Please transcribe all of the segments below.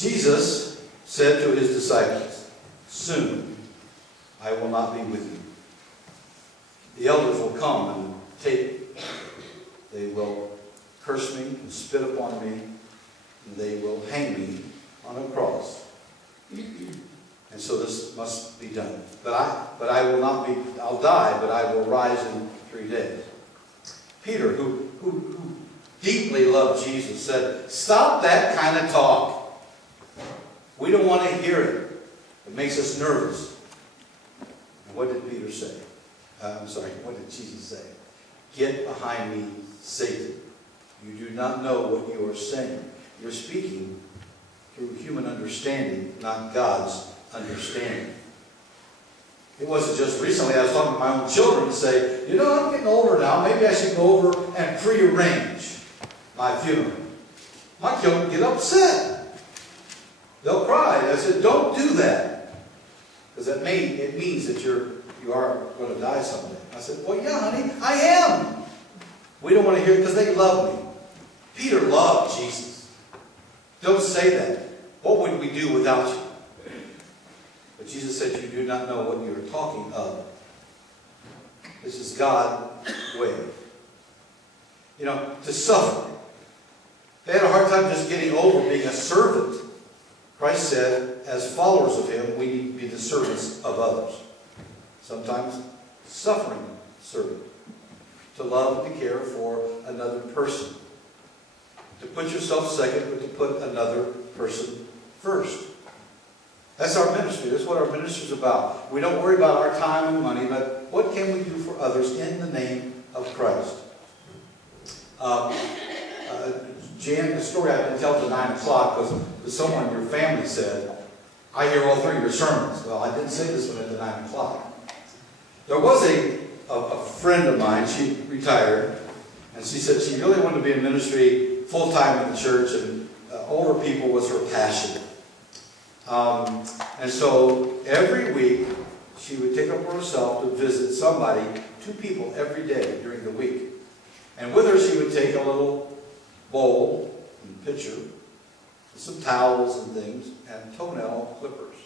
Jesus said to his disciples, "Soon I will not be with you. The elders will come and take me. They will curse me and spit upon me, and they will hang me on a cross. And so this must be done. But I will not be, I'll die, but I will rise in 3 days." Peter, who deeply loved Jesus, said, "Stop that kind of talk. We don't want to hear it. It makes us nervous." And what did Peter say? What did Jesus say? "Get behind me, Satan. You do not know what you are saying. You're speaking through human understanding, not God's understanding." It wasn't just recently I was talking to my own children and say, "You know, I'm getting older now. Maybe I should go over and prearrange my funeral." My children get upset. They'll cry. I said, "Don't do that, because it means that you are going to die someday." I said, "Well, yeah, honey, I am." We don't want to hear it because they love me. Peter loved Jesus. Don't say that. What would we do without you? But Jesus said, "You do not know what you are talking of." This is God's way. You know, to suffer. They had a hard time just getting over being a servant. Christ said, as followers of him, we need to be the servants of others. Sometimes suffering servant. To love and to care for another person. To put yourself second, but to put another person first. That's our ministry. That's what our ministry is about. We don't worry about our time and money, but what can we do for others in the name of Christ? Jan, the story I've been telling at 9 o'clock was someone, your family said, "I hear all 3 of your sermons." Well, I didn't say this one at the 9 o'clock. There was a friend of mine, she retired, and she said she really wanted to be in ministry full-time in the church, and older people was her passion. And so every week she would take up for herself to visit somebody, 2 people every day during the week. And with her she would take a little bowl and pitcher, some towels and things, and toenail clippers.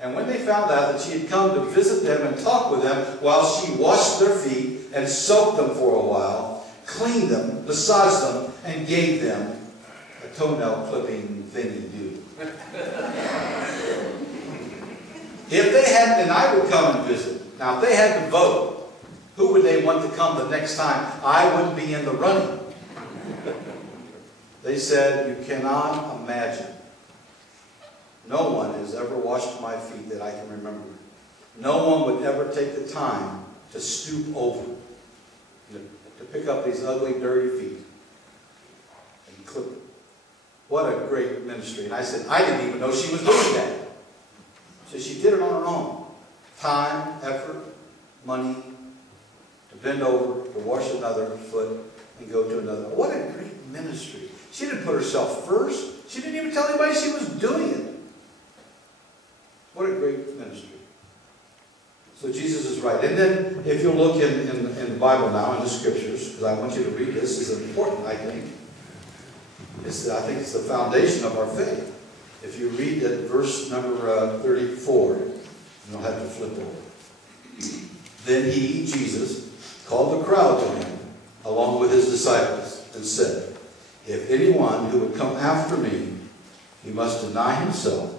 And when they found out that she had come to visit them and talk with them while she washed their feet and soaked them for a while, cleaned them, massaged them, and gave them a toenail clipping thingy-do. If they had, and I would come and visit. Now, if they had to vote, who would they want to come the next time? I wouldn't be in the running. They said, "You cannot imagine. No one has ever washed my feet that I can remember. No one would ever take the time to stoop over, to pick up these ugly, dirty feet and clip them." What a great ministry. And I said, I didn't even know she was doing that. So she did it on her own. Time, effort, money, to bend over, to wash another foot, and go to another. What a great ministry. She didn't put herself first. She didn't even tell anybody she was doing it. What a great ministry. So Jesus is right. And then if you'll look in the Bible now, in the Scriptures, because I want you to read this, is important, I think. I think it's the foundation of our faith. If you read that verse number 34, you'll have to flip over. Then he, Jesus, called the crowd to him, along with his disciples, and said, "If anyone who would come after me, he must deny himself,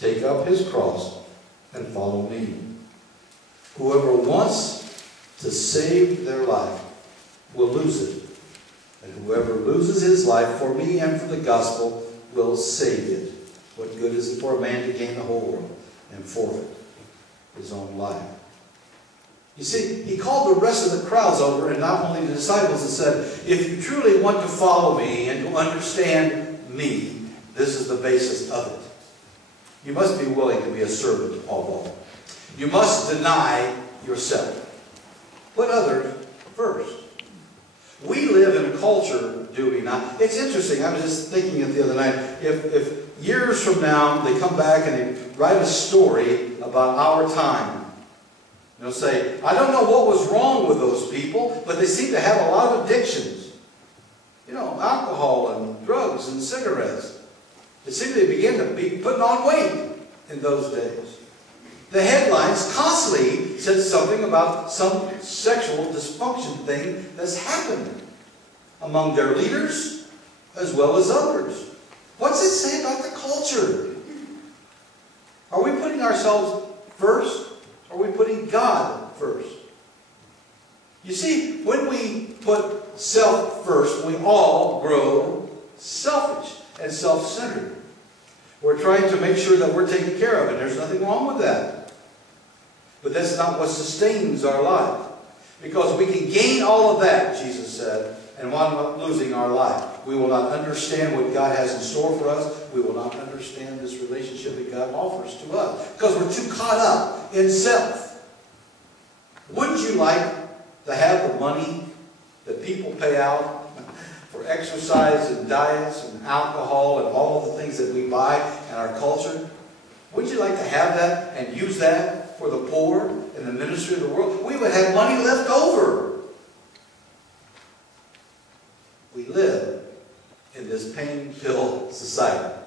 take up his cross, and follow me. Whoever wants to save their life will lose it. And whoever loses his life for me and for the gospel will save it. What good is it for a man to gain the whole world and forfeit his own life?" You see, he called the rest of the crowds over, and not only the disciples, and said, "If you truly want to follow me and to understand me, this is the basis of it. You must be willing to be a servant of all. You must deny yourself. Put others first." We live in a culture, do we not? It's interesting. I was just thinking it the other night. If years from now they come back and they write a story about our time, they'll say, "I don't know what was wrong with those people, but they seem to have a lot of addictions. You know, alcohol and drugs and cigarettes. It seemed they began to be putting on weight in those days. The headlines constantly said something about some sexual dysfunction thing that's happened among their leaders as well as others. What's it say about the culture? Are we putting ourselves first? Or are we putting God first? You see, when we put self first, we all grow selfish and self-centered. We're trying to make sure that we're taken care of, and there's nothing wrong with that. But that's not what sustains our life. Because we can gain all of that, Jesus said, and wind up losing our life. We will not understand what God has in store for us. We will not understand this relationship that God offers to us. Because we're too caught up in self. Wouldn't you like to have the money that people pay out for exercise and diets and alcohol and all of the things that we buy in our culture? Wouldn't you like to have that and use that for the poor and the ministry of the world? We would have money left over. We live in this pain-filled society.